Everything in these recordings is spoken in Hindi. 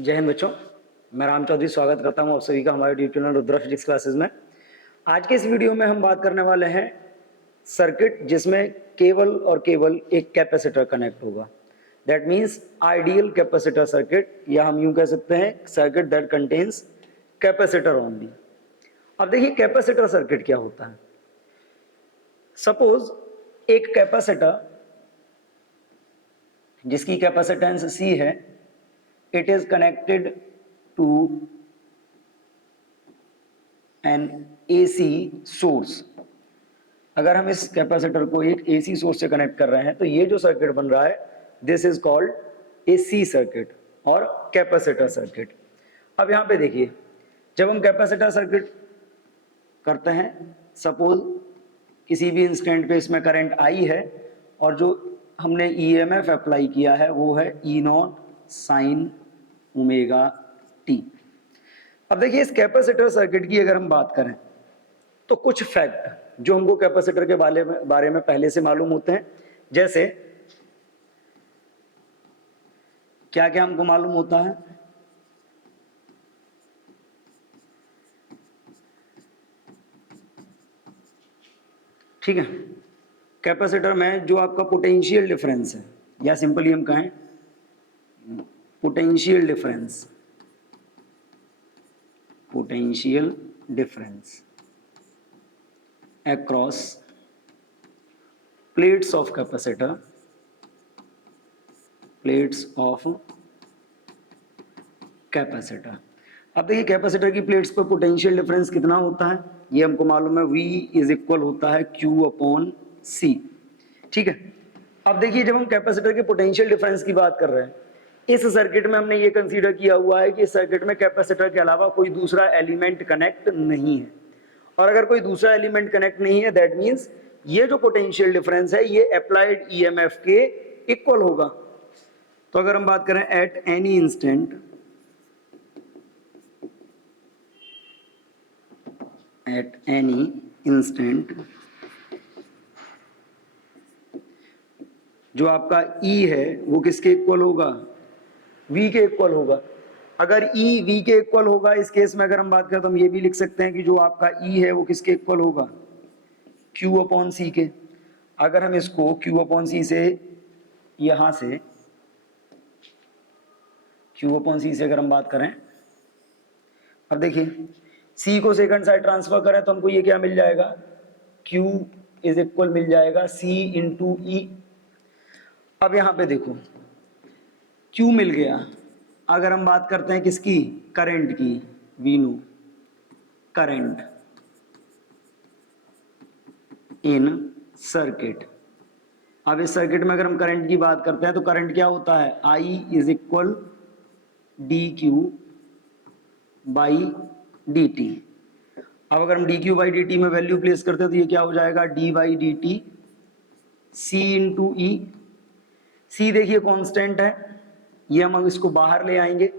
जय हिंद बच्चों, मैं राम चौधरी स्वागत करता हूं आप सभी का हमारे YouTube channel Rudra physics classes में। आज के इस वीडियो में हम बात करने वाले हैं सर्किट जिसमें केवल और केवल एक कैपेसिटर कनेक्ट होगा। That means ideal capacitor circuit, या हम यूं कह सकते हैं circuit that contains capacitor only. अब देखिए कैपेसिटर सर्किट क्या होता है। सपोज एक कैपेसिटर जिसकी कैपेसिटेंस C है, it is connected to an AC source। अगर हम इस कैपेसिटर को एक AC सोर्स से कनेक्ट कर रहे हैं तो ये जो सर्किट बन रहा है this is called AC circuit और कैपेसिटर सर्किट। अब यहां पे देखिए, जब हम कैपेसिटर सर्किट करते हैं, सपोज किसी भी इंस्टेंट पे इसमें करंट आई है और जो हमने EMF अप्लाई किया है वो है E0 साइन ओमेगा टी। अब देखिए इस कैपेसिटर सर्किट की अगर हम बात करें तो कुछ फैक्ट जो हमको कैपेसिटर के बारे में पहले से मालूम होते हैं, जैसे क्या क्या हमको मालूम होता है। ठीक है, कैपेसिटर में जो आपका पोटेंशियल डिफरेंस है, या सिंपली हम कहें potential difference across plates of capacitor, अब देखिए कैपेसिटर की प्लेट्स पर पोटेंशियल डिफरेंस कितना होता है, ये हमको मालूम है, V इज इक्वल होता है Q अपॉन C। ठीक है, अब देखिए जब हम कैपेसिटर के पोटेंशियल डिफरेंस की बात कर रहे हैं, इस सर्किट में हमने ये कंसीडर किया हुआ है कि इस सर्किट में कैपेसिटर के अलावा कोई दूसरा एलिमेंट कनेक्ट नहीं है, और अगर कोई दूसरा एलिमेंट कनेक्ट नहीं है दैट मींस ये जो पोटेंशियल डिफरेंस है ये अप्लाइड EMF के इक्वल होगा। तो अगर हम बात करें एट एनी इंस्टेंट जो आपका E है वो किसके इक्वल होगा, V के इक्वल होगा। अगर E V के इक्वल होगा, इस केस में अगर हम बात करें तो हम ये भी लिख सकते हैं कि जो आपका E है वो किसके इक्वल होगा, Q अपॉन C के। अगर हम इसको Q अपॉन C से यहां से Q अपॉन C से अगर हम बात करें, अब देखिए C को सेकंड साइड ट्रांसफर करें तो हमको ये क्या मिल जाएगा, Q इज इक्वल मिल जाएगा C इंटू E। अब यहां पे देखो Q मिल गया। अगर हम बात करते हैं किसकी, करंट की, we know current in circuit. अब इस सर्किट में अगर हम करंट की बात करते हैं तो करंट क्या होता है, I is equal D Q by D T. अब अगर हम D Q by D T में वैल्यू प्लेस करते हैं तो ये क्या हो जाएगा, D by D T C into E. C देखिए कांस्टेंट है, ये हम इसको बाहर ले आएंगे।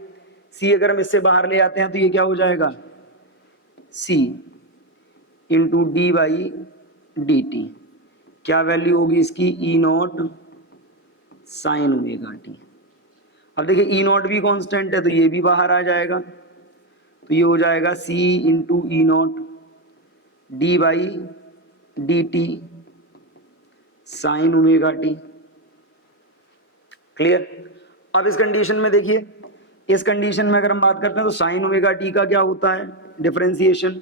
C अगर हम इससे बाहर ले आते हैं तो ये क्या हो जाएगा, C into D by D T. क्या वैल्यू होगी इसकी, E0 साइन ओमेगा टी। अब देखिए E0 भी कांस्टेंट है तो ये भी बाहर आ जाएगा, तो ये हो जाएगा C into E0 D by D T sign omega T. Clear. अब इस कंडीशन में देखिए, इस कंडीशन में अगर हम बात करते हैं तो साइन ओमेगा टी का क्या होता है, डिफरेंशिएशन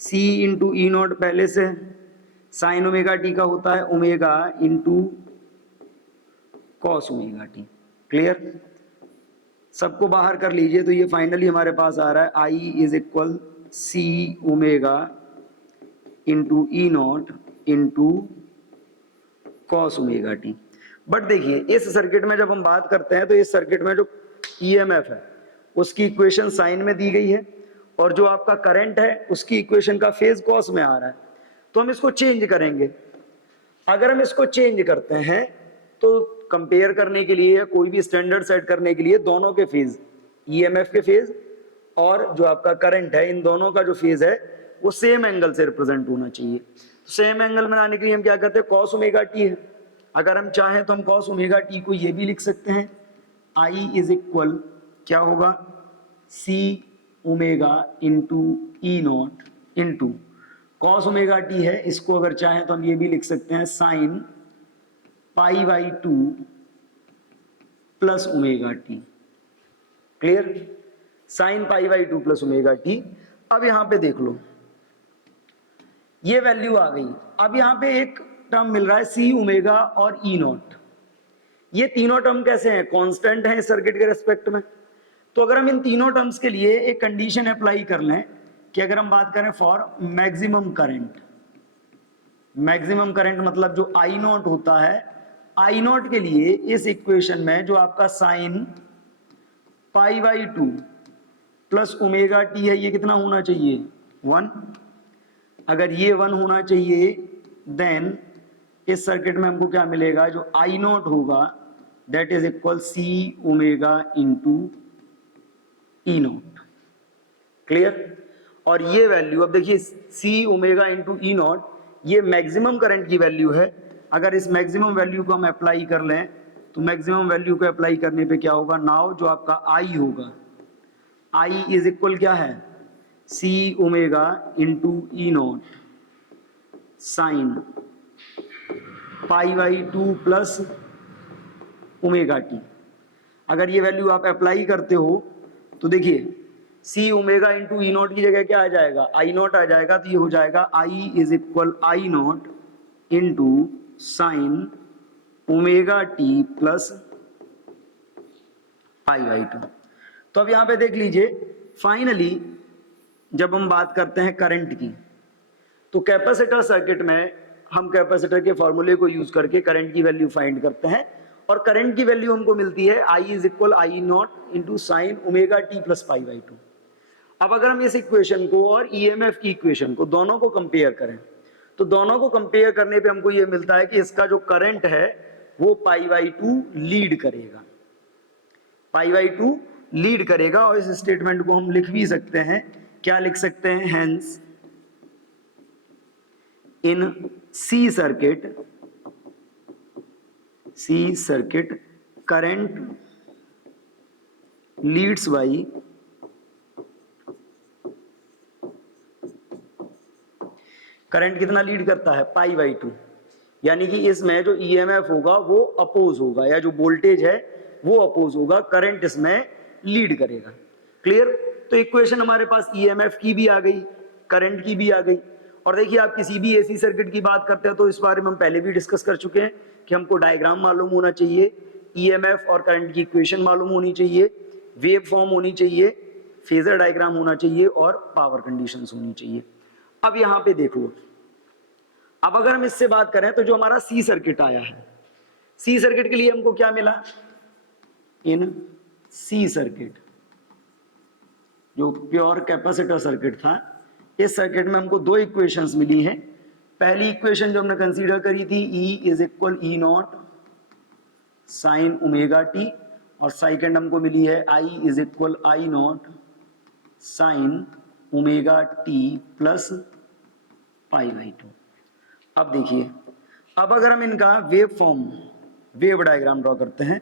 C इंटू E0 पहले से, साइन ओमेगा टी का होता है omega into cos omega T. Clear, सबको बाहर कर लीजिए तो ये फाइनली हमारे पास आ रहा है I is equal C omega into E0 into cos omega T. But देखिए इस सर्किट में जब हम बात करते हैं तो इस सर्किट में जो EMF है उसकी इक्वेशन साइन में दी गई है, और जो आपका करंट है उसकी इक्वेशन का फेज कॉस में आ रहा है। तो हम इसको चेंज करेंगे। अगर हम इसको चेंज करते हैं तो कंपेयर करने के लिए या कोई भी स्टैंडर्ड सेट करने के लिए दोनों के फेज, EMF के फेज और जो आपका करंट है, इन दोनों का जो फेज है वो सेम एंगल से रिप्रेजेंट होना चाहिए। सेम एंगल बनाने के लिए हम क्या करते हैं, कॉस ओमेगा टी है। अगर हम चाहें तो हम कॉस ओमेगा टी को ये भी लिख सकते हैं, I इज इक्वल क्या होगा, C omega into E not into cos omega T है, इसको अगर चाहें तो हम ये भी लिख सकते हैं sign pi by two plus omega T. Clear, sign pi by two plus omega T. अब यहां पे देख लो, ये वैल्यू आ गई। अब यहां पे एक टर्म मिल रहा है सी ओमेगा और ई नॉट। ये तीनों टर्म कैसे हैं, कांस्टेंट हैं सर्किट के रेस्पेक्ट में। तो अगर हम इन तीनों टर्म्स के लिए एक कंडीशन अप्लाई कर लें कि अगर हम बात करें for maximum current, maximum current मतलब जो आई नॉट होता है, आई नॉट के लिए इस इक्वेशन में जो आपका sign pi by two plus omega T है, ये कितना होना चाहिए, 1। अगर ये 1 होना चाहिए देन इस सर्किट में हमको क्या मिलेगा, जो आई नॉट होगा that is equal C omega into E naught. Clear, और ये वैल्यू अब देखिए C omega into E naught, ये मैक्सिमम करंट की वैल्यू है। अगर इस मैक्सिमम वैल्यू को हम अप्लाई कर लें तो मैक्सिमम वैल्यू को अप्लाई करने पे क्या होगा, नाउ जो आपका आई होगा, आई इज इक्वल क्या है, C omega into E not sine pi by two plus omega T. अगर ये वैल्यू आप अप्लाई करते हो तो देखिए C omega into E not की जगह क्या आ जाएगा, आई नॉट आ जाएगा। तो ये हो जाएगा I is equal I not into sine omega T plus pi by two. तो अब यहां पे देख लीजिए, फाइनली जब हम बात करते हैं करंट की, तो कैपेसिटर सर्किट में हम कैपेसिटर के फॉर्मूले को यूज करके करंट की वैल्यू फाइंड करते हैं, और करंट की वैल्यू हमको मिलती है I is equal I not into sine omega T plus pi by two. अब अगर हम इस इक्वेशन को और ईएमएफ की इक्वेशन को दोनों को कंपेयर करें, तो दोनों को कंपेयर करने पे हमको ये मिलता है कि इसका जो करंट है वो पाई बाई टू लीड करेगा, पाई बाई टू लीड करेगा। और इस स्टेटमेंट को हम लिख भी सकते हैं, क्या लिख सकते हैं, hence in C circuit current leads by current कितना लीड करता है, पाई बाई टू। यानी कि इसमें जो ईएमएफ होगा वो अपोज होगा, या जो वोल्टेज है वो अपोज होगा, करंट इसमें लीड करेगा। क्लियर, तो इक्वेशन हमारे पास ईएमएफ की भी आ गई, करंट की भी आ गई। और देखिए आप किसी भी एसी सर्किट की बात करते हैं तो इस बारे में हम पहले भी डिस्कस कर चुके हैं कि हमको डायग्राम मालूम होना चाहिए, ईएमएफ और करंट की इक्वेशन मालूम होनी चाहिए, वेव फॉर्म होनी चाहिए, फेजर डायग्राम होना चाहिए और पावर कंडीशंस होनी चाहिए। अब यहां पे देख लो, अब अगर हम इससे बात करें तो जो हमारा सी सर्किट आया है, सी सर्किट के लिए हमको क्या मिला, इन सी सर्किट जो प्योर कैपेसिटर सर्किट था, इस सर्किट में हमको दो इक्वेशंस मिली हैं। पहली इक्वेशन जो हमने कंसीडर करी थी E is equal E not sine omega T, और सेकंड हमको मिली है I is equal I not sine omega T plus pi by two. अब देखिए, अब अगर हम इनका wave form, wave diagram draw करते हैं,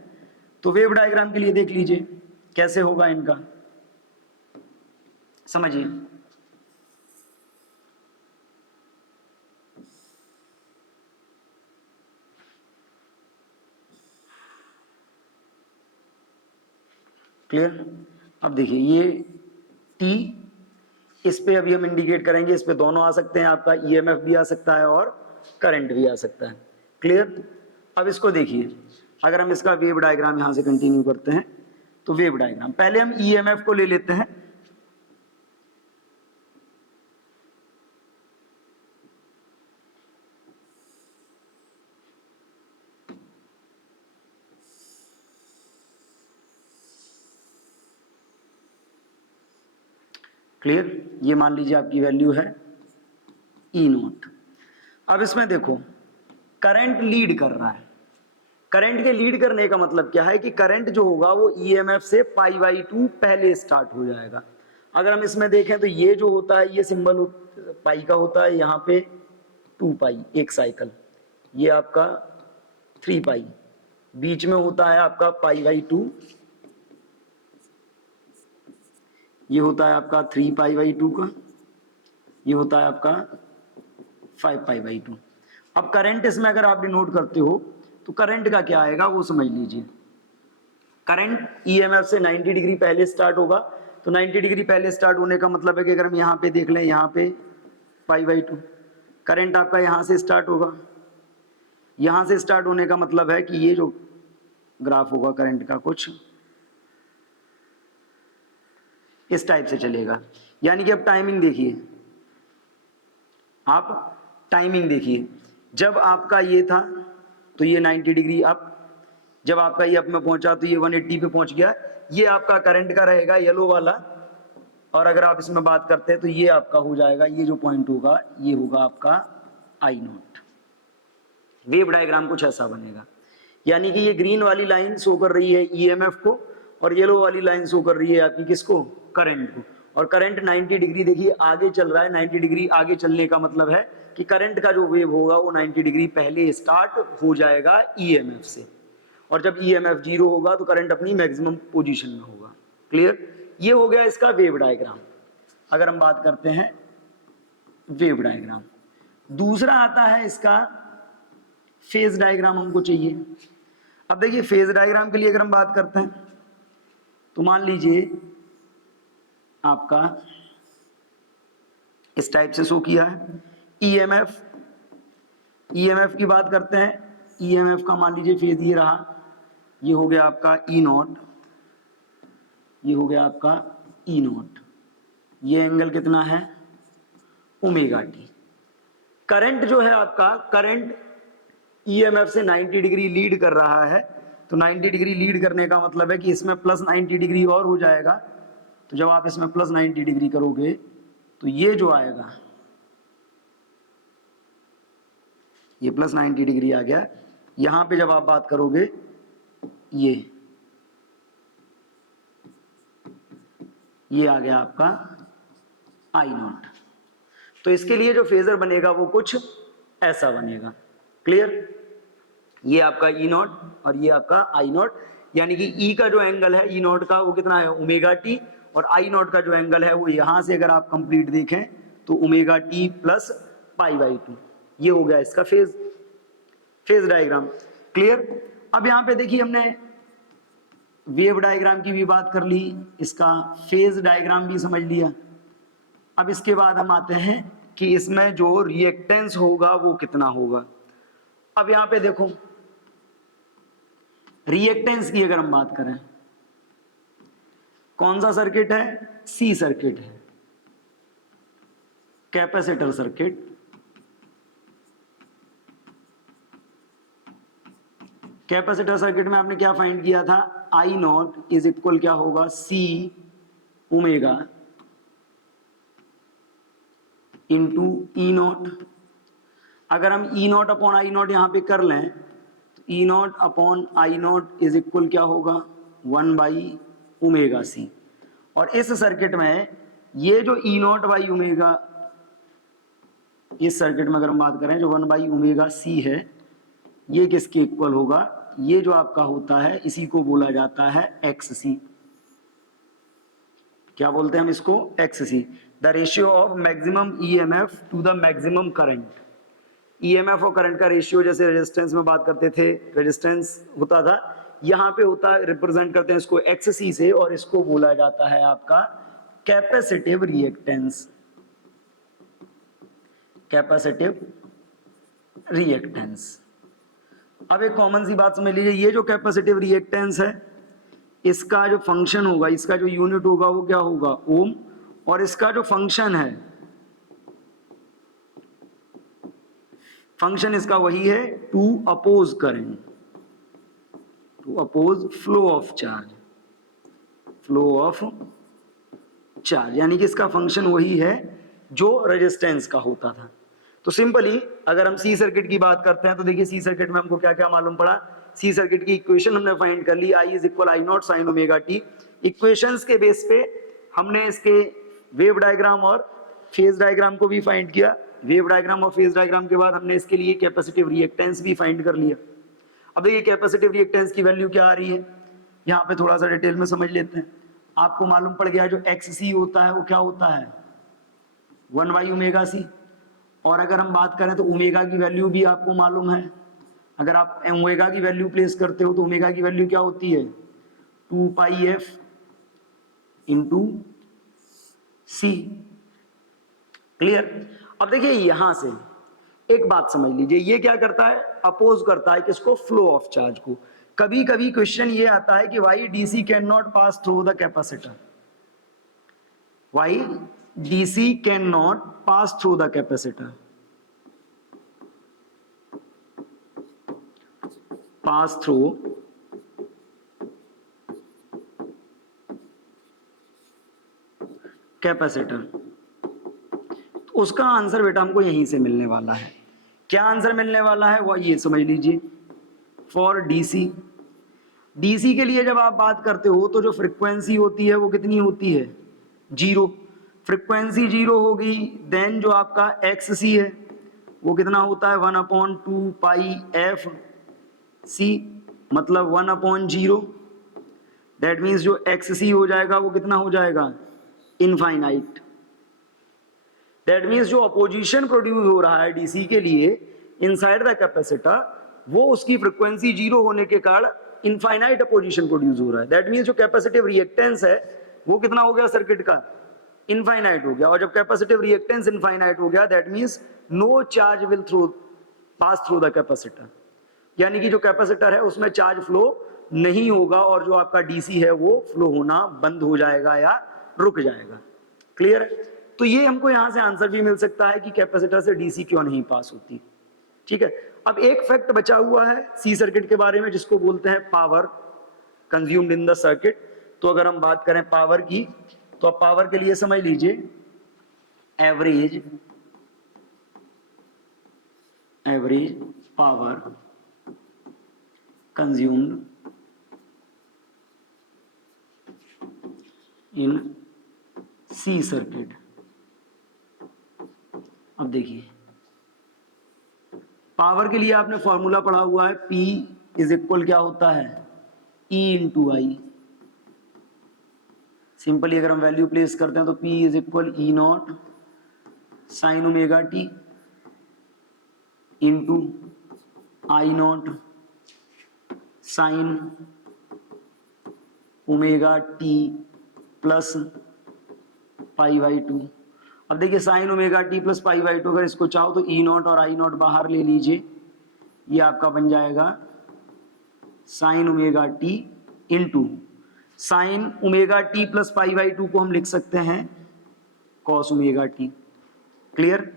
तो वेव डायग्राम के लिए देख लीजिए कैसे होगा इनका, समझिए। क्लियर, अब देखिए ये टी, इस पे अभी हम इंडिकेट करेंगे, इस पे दोनों आ सकते हैं, आपका ईएमएफ भी आ सकता है और करंट भी आ सकता है। क्लियर, अब इसको देखिए, अगर हम इसका वेव डायग्राम यहां से कंटिन्यू करते हैं, तो वेव डायग्राम पहले हम ईएमएफ को ले लेते हैं। क्लियर, ये मान लीजिए आपकी वैल्यू है ई नॉट। अब इसमें देखो करंट लीड कर रहा है, करंट के लीड करने का मतलब क्या है कि करंट जो होगा वो ईएमएफ से पाई बाई टू पहले स्टार्ट हो जाएगा। अगर हम इसमें देखें तो ये जो होता है, ये सिंबल पाई का होता है, यहाँ पे 2 पाई एक साइकिल, ये आपका 3 पाई, बीच में होता है आपका पाई बाई टू ये होता है आपका 3π/2 का, ये होता है आपका 5π/2। अब करंट इसमें अगर आप डिनोट करते हो तो करंट का क्या आएगा वो समझ लीजिए। करंट ईएमएफ से 90 डिग्री पहले स्टार्ट होगा, तो 90 डिग्री पहले स्टार्ट होने का मतलब है कि अगर हम यहाँ पे देख लें, यहाँ पे π/2 करंट आपका यहाँ से स्टार्ट होगा। यहाँ से स्टार्ट होने का मतलब है कि ये जो ग्राफ होगा करंट का कुछ इस टाइप से चलेगा। यानी कि अब टाइमिंग देखिए, आप टाइमिंग देखिए, जब आपका ये था तो ये 90 डिग्री अप, जब आपका ये अप में पहुंचा तो ये 180 पे पहुंच गया। ये आपका करंट का रहेगा येलो वाला, और अगर आप इसमें बात करते हैं तो ये आपका हो जाएगा, ये जो पॉइंट होगा ये होगा आपका आई नॉट। वेव डायग्राम कुछ ऐसा बनेगा, यानी कि ये ग्रीन वाली लाइन शो कर रही है ईएमएफ को, और येलो वाली लाइन शो कर रही है आपकी किसको, करंट को। और करंट 90 डिग्री देखिए आगे चल रहा है। 90 डिग्री आगे चलने का मतलब है कि करंट का जो वेव होगा वो 90 डिग्री पहले स्टार्ट हो जाएगा ईएमएफ से, और जब ईएमएफ 0 होगा तो करंट अपनी मैक्सिमम पोजीशन में होगा। क्लियर? ये हो गया इसका वेव डायग्राम। अगर हम बात करते हैं वेव डायग्राम, दूसरा आता है इसका फेज डायग्राम हमको चाहिए। अब देखिए फेज डायग्राम के लिए अगर हम बात करते हैं तो मान लीजिए आपका इस टाइप से शो किया है ईएमएफ। ईएमएफ की बात करते हैं, ईएमएफ का मान लीजिए फेज ये रहा, ये हो गया आपका ई नॉट, ये हो गया आपका ई नॉट। ये एंगल कितना है, ओमेगा टी। करंट जो है आपका, करंट ईएमएफ से 90 डिग्री लीड कर रहा है, तो 90 डिग्री लीड करने का मतलब है कि इसमें प्लस 90 डिग्री और हो जाएगा। तो जब आप इसमें प्लस 90 डिग्री करोगे तो ये जो आएगा, ये प्लस 90 डिग्री आ गया। यहां पे जब आप बात करोगे ये आ गया आपका आई नॉट। तो इसके लिए जो फेजर बनेगा वो कुछ ऐसा बनेगा। क्लियर? ये आपका ई नॉट और ये आपका आई नॉट, यानी कि ई का जो एंगल है ई नॉट का वो कितना है, ओमेगा टी, और आई नॉट का जो एंगल है वो यहां से अगर आप कंप्लीट देखें तो ओमेगा टी प्लस π/2। ये हो गया इसका फेज डायग्राम। क्लियर? अब यहां पे देखिए हमने वेव डायग्राम की भी बात कर ली, इसका फेज डायग्राम भी समझ लिया। अब इसके बाद हम आते हैं कि इसमें जो रिएक्टेंस होगा वो कितना होगा। अब यहां पे देखो रिएक्टेंस की अगर हम बात करें, कौन सा सर्किट है, सी सर्किट है, कैपेसिटर सर्किट। कैपेसिटर सर्किट में आपने क्या फाइंड किया था, आई नॉट इज इक्वल क्या होगा, C omega into E not. अगर हम E not upon I not यहां पे कर लें तो E not upon I not is equal क्या होगा, 1/ओमेगा सी। और इस सर्किट में ये जो ई नॉट बाई ओमेगा, इस सर्किट में अगर हम बात करें जो 1/ओमेगा सी है, ये किसके इक्वल होगा, ये जो आपका होता है इसी को बोला जाता है एक्स सी। क्या बोलते हैं हम इसको, X C, the ratio of maximum EMF to the maximum current. EMF और करंट का रेशियो जैसे रेजिस्टेंस में बात करते थे, रेजिस्टेंस होता था, यहां पे होता है, रिप्रेजेंट करते हैं इसको एक्स सी से, और इसको बोला जाता है आपका कैपेसिटिव रिएक्टेंस। Capacitive reactance. अब एक कॉमन सी बात समझ लीजिए, ये जो कैपेसिटिव रिएक्टेंस है इसका जो फंक्शन होगा, इसका जो यूनिट होगा वो क्या होगा, ओम, और इसका जो फंक्शन है, फंक्शन इसका वही है to oppose current, to oppose flow of charge, flow of charge, यानी कि इसका फंक्शन वही है जो रेजिस्टेंस का होता था। तो सिंपली अगर हम सी सर्किट की बात करते हैं तो देखिए सी सर्किट में हमको क्या क्या मालूम पड़ा, सी सर्किट की इक्वेशन हमने फाइंड कर ली, I is equal I not sine omega T. Equations के बेस पे हमने इसके वेव डायग्राम और फेज डायग्राम को भी फाइंड किया। वेव डायग्राम और फेज डायग्राम के बाद हमने इसके लिए कैपेसिटिव रिएक्टेंस भी फाइंड कर लिया। अब देखिए कैपेसिटिव रिएक्टेंस की वैल्यू क्या आ रही है, यहाँ पे थोड़ा सा डिटेल में समझ लेते हैं। आपको मालूम पड़ गया जो एक्स सी होता है वो क्या होता है 1/ω c। और अगर हम बात करें तो ओमेगा की वैल्यू भी आपको मालूम है, अगर आप ओमेगा की वैल्यू प्लेस करते हो तो ओमेगा की वैल्यू क्या होती है 2πf इंटू सी। क्लियर। अब देखिए यहां से एक बात समझ लीजिए, ये क्या करता है अपोज करता है किसको फ्लो ऑफ चार्ज को। कभी कभी क्वेश्चन ये आता है कि why DC can not pass through the capacitor, why DC can not pass through the capacitor, pass through capacitor. उसका आंसर बेटा हमको यहीं से मिलने वाला है। क्या आंसर मिलने वाला है वो ये समझ लीजिए, फॉर डीसी, डीसी के लिए जब आप बात करते हो तो जो फ्रीक्वेंसी होती है वो कितनी होती है 0। फ्रीक्वेंसी 0 होगी, देन जो आपका एक्स सी है वो कितना होता है 1/2πf सी, मतलब 1/0। दैट मीन्स जो एक्स सी हो जाएगा वो कितना हो जाएगा इनफाइनाइट। दैट मीन्स जो अपोजिशन प्रोड्यूस हो रहा है डीसी के लिए इनसाइड द कैपेसिटर, वो उसकी फ्रीक्वेंसी 0 होने के कारण इनफाइनाइट अपोजिशन प्रोड्यूस हो रहा है। दैट मीन्स जो कैपेसिटिव रिएक्टेंस है वो कितना हो गया सर्किट का इनफाइनाइट हो गया। और जब कैपेसिटिव रिएक्टेंस इनफाइनाइट हो गया that means no charge will pass through the capacitor, यानी कि जो कैपेसिटर है उसमें चार्ज फ्लो नहीं होगा और जो आपका डीसी है वो फ्लो होना बंद हो जाएगा या रुक जाएगा। क्लियर है। तो ये हमको यहां से आंसर भी मिल सकता है कि कैपेसिटर से डीसी क्यों नहीं पास होती। ठीक है। अब एक फैक्ट बचा हुआ है सी सर्किट के बारे में जिसको बोलते हैं power consumed in the circuit. तो अगर हम बात करें पावर की तो अब पावर के लिए समझ लीजिए average power consumed in C circuit. अब देखिए पावर के लिए आपने फॉर्मूला पढ़ा हुआ है P इज इक्वल क्या होता है E इंटू आई। सिंपली अगर हम वैल्यू प्लेस करते हैं तो P is equal E not sine omega T into I not sine omega T plus π/2। अब देखिए साइन ओमेगा टी प्लस π/2, अगर इसको चाहो तो ई नॉट और आई नॉट बाहर ले लीजिए, ये आपका बन जाएगा sine omega T into sine omega T plus π/2 को हम लिख सकते हैं कॉस ओमेगा टी। क्लियर।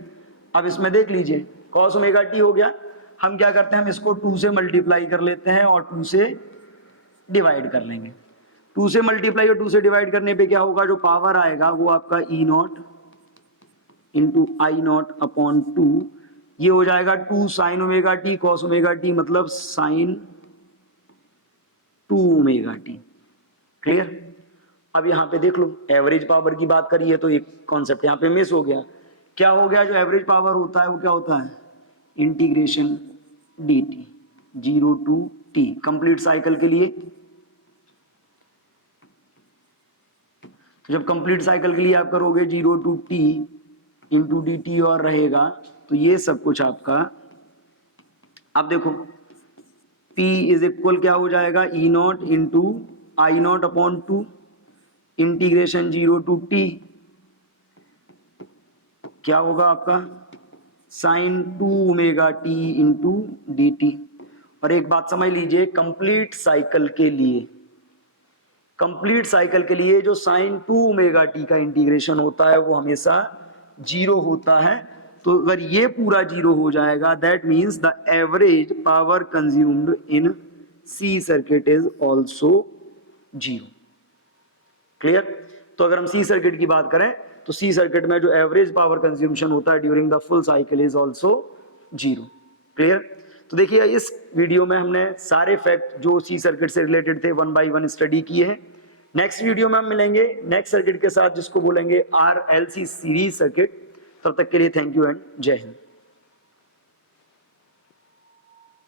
अब इसमें देख लीजिए कॉस ओमेगा टी हो गया, हम क्या करते हैं हम इसको 2 से मल्टीप्लाई कर लेते हैं और 2 से डिवाइड कर लेंगे। 2 से मल्टीप्लाई और 2 से डिवाइड करने पे क्या होगा जो पावर आएगा वो आपका E not into I not upon 2, ये हो जाएगा 2 sine omega T cos omega T, मतलब साइन 2 ओमेगा टी। क्लियर। अब यहां पे देख लो एवरेज पावर की बात करिए तो एक कॉन्सेप्ट यहां पे मिस हो गया। क्या हो गया जो एवरेज पावर होता है वो क्या होता है integration d t 0 to t complete cycle के लिए। तो जब कंप्लीट साइकिल के लिए आप करोगे 0 to t into D T और रहेगा तो ये सब कुछ आपका, अब देखो P इज इक्वल क्या हो जाएगा E not into I not upon 2 integration 0 to T क्या होगा आपका sine 2 omega T into D T. और एक बात समझ लीजिए कंप्लीट साइकिल के लिए जो साइन 2 ओमेगा टी का इंटीग्रेशन होता है वो हमेशा 0 होता है। तो अगर ये पूरा 0 हो जाएगा that means the average power consumed in C circuit is also 0। Clear. तो अगर हम सी सर्किट की बात करें तो सी सर्किट में जो एवरेज पावर कंज्यूम्शन होता है during the full cycle is also 0। Clear. तो देखिए इस वीडियो में हमने सारे फैक्ट जो सी सर्किट से रिलेटेड थे 1 बाय 1 स्टडी किए हैं। नेक्स्ट वीडियो में हम मिलेंगे नेक्स्ट सर्किट के साथ जिसको बोलेंगे RLC सीरीज सर्किट। तब तक के लिए थैंक यू एंड जय हिंद।